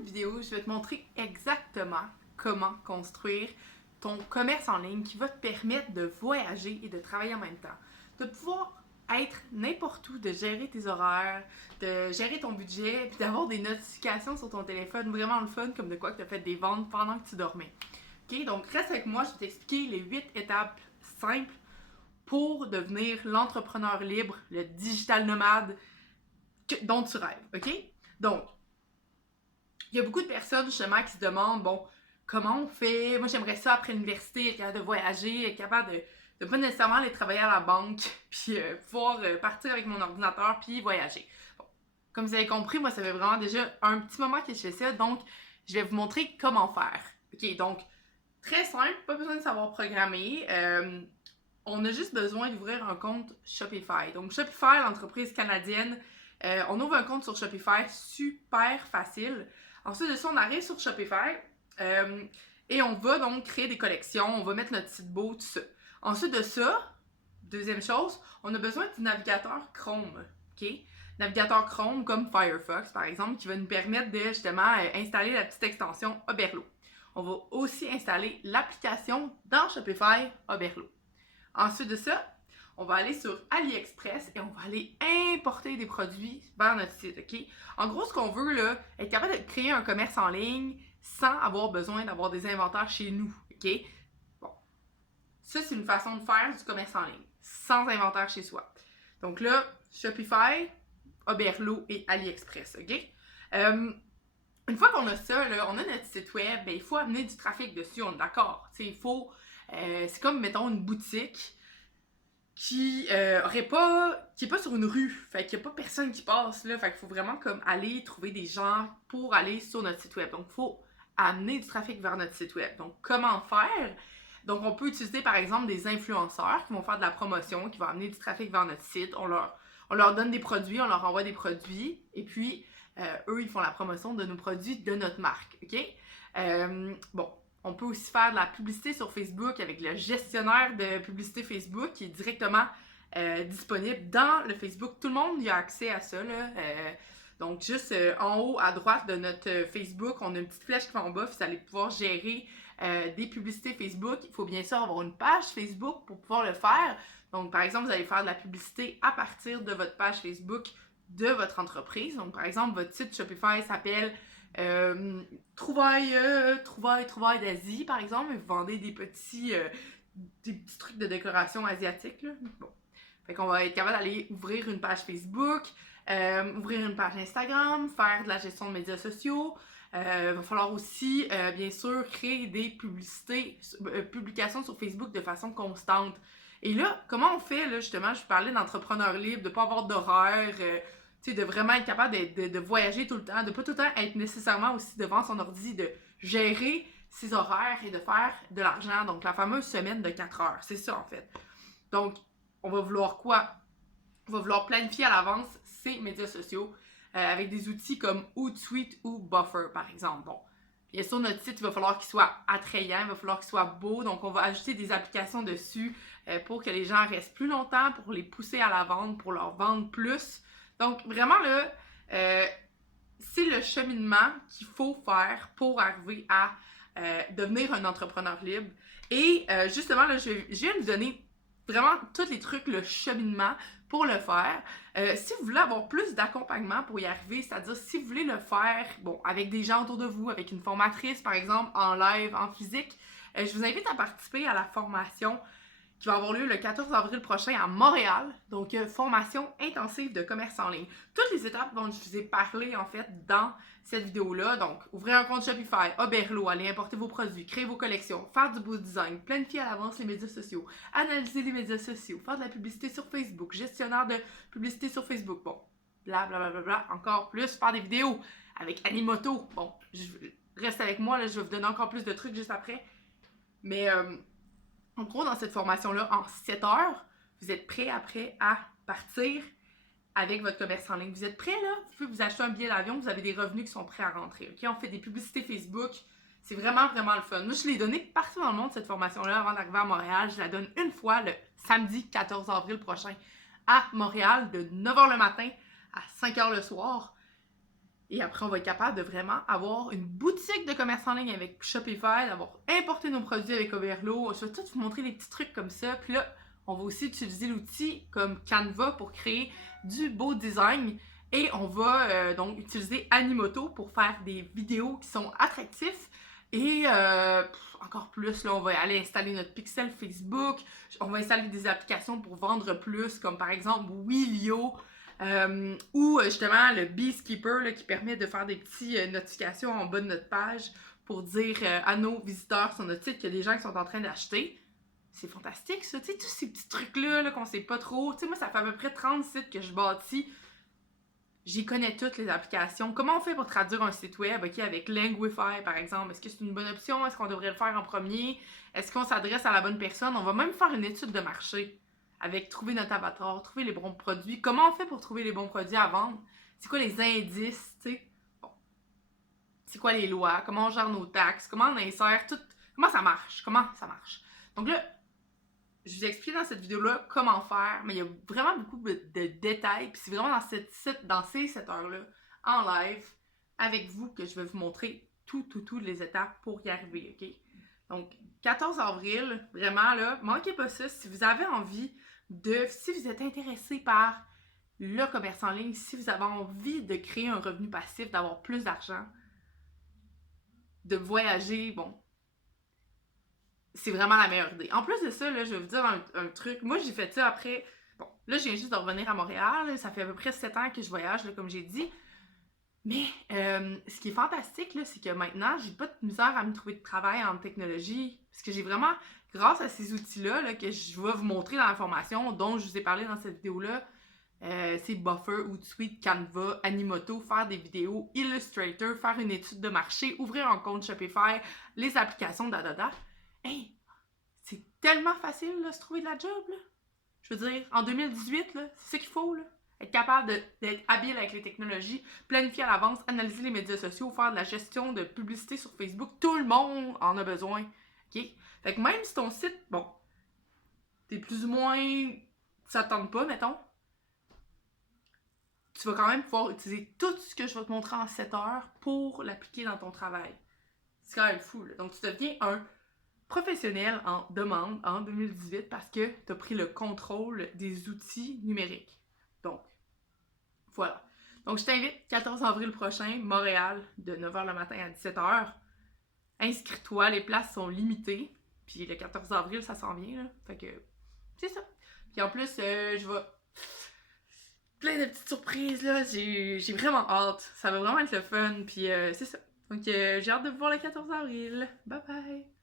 cette vidéo, je vais te montrer exactement comment construire ton commerce en ligne qui va te permettre de voyager et de travailler en même temps. De pouvoir être n'importe où, de gérer tes horaires, de gérer ton budget, puis d'avoir des notifications sur ton téléphone vraiment le fun, comme de quoi que tu as fait des ventes pendant que tu dormais. Ok, donc reste avec moi, je vais t'expliquer les 8 étapes simples pour devenir l'entrepreneur libre, le digital nomade dont tu rêves. Ok? Donc, il y a beaucoup de personnes justement qui se demandent, bon, comment on fait? Moi, j'aimerais ça après l'université, être capable de voyager, être capable de pas nécessairement aller travailler à la banque, puis pouvoir partir avec mon ordinateur, puis voyager. Bon, comme vous avez compris, moi, ça fait vraiment déjà un petit moment que je fais ça, donc je vais vous montrer comment faire. Ok, donc, très simple, pas besoin de savoir programmer. On a juste besoin d'ouvrir un compte Shopify. Donc, Shopify, l'entreprise canadienne, on ouvre un compte sur Shopify, super facile. Ensuite de ça, on arrive sur Shopify et on va donc créer des collections, on va mettre notre site beau, tout ça. Ensuite de ça, deuxième chose, on a besoin du navigateur Chrome, ok? Navigateur Chrome comme Firefox par exemple, qui va nous permettre de justement installer la petite extension Oberlo. On va aussi installer l'application dans Shopify Oberlo. Ensuite de ça, on va aller sur AliExpress et on va aller importer des produits vers notre site, ok? En gros, ce qu'on veut, là, être capable de créer un commerce en ligne sans avoir besoin d'avoir des inventaires chez nous, ok? Bon. Ça, c'est une façon de faire du commerce en ligne, sans inventaire chez soi. Donc là, Shopify, Oberlo et AliExpress, ok? Une fois qu'on a ça, là, on a notre site web, ben, il faut amener du trafic dessus, on est d'accord. Il faut... c'est comme, mettons, une boutique qui est pas sur une rue, fait qu'il n'y a pas personne qui passe là, fait qu'il faut vraiment comme aller trouver des gens pour aller sur notre site web. Donc il faut amener du trafic vers notre site web. Donc comment faire? Donc on peut utiliser par exemple des influenceurs qui vont faire de la promotion, qui vont amener du trafic vers notre site. On leur donne des produits, on leur envoie des produits et puis eux ils font la promotion de nos produits de notre marque, ok? Bon. On peut aussi faire de la publicité sur Facebook avec le gestionnaire de publicité Facebook qui est directement disponible dans le Facebook. Tout le monde y a accès à ça, là. Donc, juste en haut à droite de notre Facebook, on a une petite flèche qui va en bas, puis vous allez pouvoir gérer des publicités Facebook. Il faut bien sûr avoir une page Facebook pour pouvoir le faire. Donc, par exemple, vous allez faire de la publicité à partir de votre page Facebook de votre entreprise. Donc, par exemple, votre site Shopify s'appelle trouvailles d'Asie, par exemple, et vous vendez des petits trucs de décoration asiatique, là. Bon. Fait qu'on va être capable d'aller ouvrir une page Facebook, ouvrir une page Instagram, faire de la gestion de médias sociaux. Va falloir aussi, bien sûr, créer des publications sur Facebook de façon constante. Et là, comment on fait, là, justement, je parlais d'entrepreneur libre, de ne pas avoir d'horaire, de vraiment être capable de voyager tout le temps, de pas tout le temps être nécessairement aussi devant son ordi, de gérer ses horaires et de faire de l'argent. Donc, la fameuse semaine de 4 heures. C'est ça, en fait. Donc, on va vouloir quoi? On va vouloir planifier à l'avance ses médias sociaux avec des outils comme Hootsuite ou Buffer, par exemple. Bon, bien sûr, notre site, il va falloir qu'il soit attrayant, il va falloir qu'il soit beau. Donc, on va ajouter des applications dessus pour que les gens restent plus longtemps, pour les pousser à la vente, pour leur vendre plus. Donc, vraiment, là, c'est le cheminement qu'il faut faire pour arriver à devenir un entrepreneur libre. Et justement, là, je viens de vous donner vraiment tous les trucs, le cheminement pour le faire. Si vous voulez avoir plus d'accompagnement pour y arriver, c'est-à-dire si vous voulez le faire, bon, avec des gens autour de vous, avec une formatrice, par exemple, en live, en physique, je vous invite à participer à la formation qui va avoir lieu le 14 avril prochain à Montréal. Donc, formation intensive de commerce en ligne. Toutes les étapes dont je vous ai parlé, en fait, dans cette vidéo-là. Donc, ouvrir un compte Shopify, Oberlo, aller importer vos produits, créer vos collections, faire du beau design, planifier à l'avance les médias sociaux, analyser les médias sociaux, faire de la publicité sur Facebook, gestionnaire de publicité sur Facebook. Bon, blablabla, encore plus, faire des vidéos avec Animoto. Bon, reste avec moi, là, je vais vous donner encore plus de trucs juste après. Mais... en gros, dans cette formation-là, en 7 heures, vous êtes prêt après à partir avec votre commerce en ligne. Vous êtes prêt, là? Vous pouvez vous acheter un billet d'avion, vous avez des revenus qui sont prêts à rentrer. OK? On fait des publicités Facebook. C'est vraiment, vraiment le fun. Moi, je l'ai donné partout dans le monde, cette formation-là, avant d'arriver à Montréal. Je la donne une fois le samedi 14 avril prochain à Montréal, de 9h le matin à 5h le soir. Et après, on va être capable de vraiment avoir une boutique de commerce en ligne avec Shopify, d'avoir importé nos produits avec Overflow. Je vais tout vous montrer des petits trucs comme ça. Puis là, on va aussi utiliser l'outil comme Canva pour créer du beau design. Et on va donc utiliser Animoto pour faire des vidéos qui sont attractives. Et encore plus, là, on va aller installer notre pixel Facebook. On va installer des applications pour vendre plus, comme par exemple Willio. Ou justement le Beekeeper là, qui permet de faire des petites notifications en bas de notre page pour dire à nos visiteurs sur notre site qu'il y a des gens qui sont en train d'acheter. C'est fantastique ça, tu sais, tous ces petits trucs-là là, qu'on sait pas trop. Tu sais, moi ça fait à peu près 30 sites que je bâtis. J'y connais toutes les applications. Comment on fait pour traduire un site web, ok, avec Languify par exemple? Est-ce que c'est une bonne option? Est-ce qu'on devrait le faire en premier? Est-ce qu'on s'adresse à la bonne personne? On va même faire une étude de marché avec trouver notre avatar, trouver les bons produits. Comment on fait pour trouver les bons produits à vendre? C'est quoi les indices, tu sais? Bon. C'est quoi les lois? Comment on gère nos taxes? Comment on insère tout? Comment ça marche? Comment ça marche? Donc là, je vous explique dans cette vidéo-là comment faire, mais il y a vraiment beaucoup de détails. Puis c'est vraiment dans ces 7 heures-là, en live, avec vous, que je vais vous montrer toutes les étapes pour y arriver, ok? Donc, 14 avril, vraiment là, manquez pas ça. Si vous avez envie si vous êtes intéressé par le commerce en ligne, si vous avez envie de créer un revenu passif, d'avoir plus d'argent, de voyager, bon, c'est vraiment la meilleure idée. En plus de ça, là, je vais vous dire un truc. Moi, j'ai fait ça après. Bon, là, je viens juste de revenir à Montréal. Là, ça fait à peu près 7 ans que je voyage, là, comme j'ai dit. Mais ce qui est fantastique, là, c'est que maintenant, j'ai pas de misère à me trouver de travail en technologie. Parce que j'ai vraiment, grâce à ces outils-là, là, que je vais vous montrer dans la formation, dont je vous ai parlé dans cette vidéo-là, c'est Buffer, Hootsuite, Canva, Animoto, faire des vidéos, Illustrator, faire une étude de marché, ouvrir un compte Shopify, les applications, dadada. Hey, c'est tellement facile, là, se trouver de la job, là. Je veux dire, en 2018, là, c'est ça qu'il faut, là. Être capable d'être habile avec les technologies, planifier à l'avance, analyser les médias sociaux, faire de la gestion de publicité sur Facebook. Tout le monde en a besoin. OK? Fait que même si ton site, bon, t'es plus ou moins... ça te tente pas, mettons, tu vas quand même pouvoir utiliser tout ce que je vais te montrer en 7 heures pour l'appliquer dans ton travail. C'est quand même fou, là. Donc, tu deviens un professionnel en demande en 2018 parce que tu as pris le contrôle des outils numériques. Donc, voilà. Donc, je t'invite 14 avril prochain, Montréal, de 9h le matin à 17h. Inscris-toi, les places sont limitées. Puis le 14 avril, ça s'en vient, là. Fait que, c'est ça. Puis en plus, je vais... plein de petites surprises, là. J'ai vraiment hâte. Ça va vraiment être le fun. Puis c'est ça. Donc, j'ai hâte de vous voir le 14 avril. Bye bye!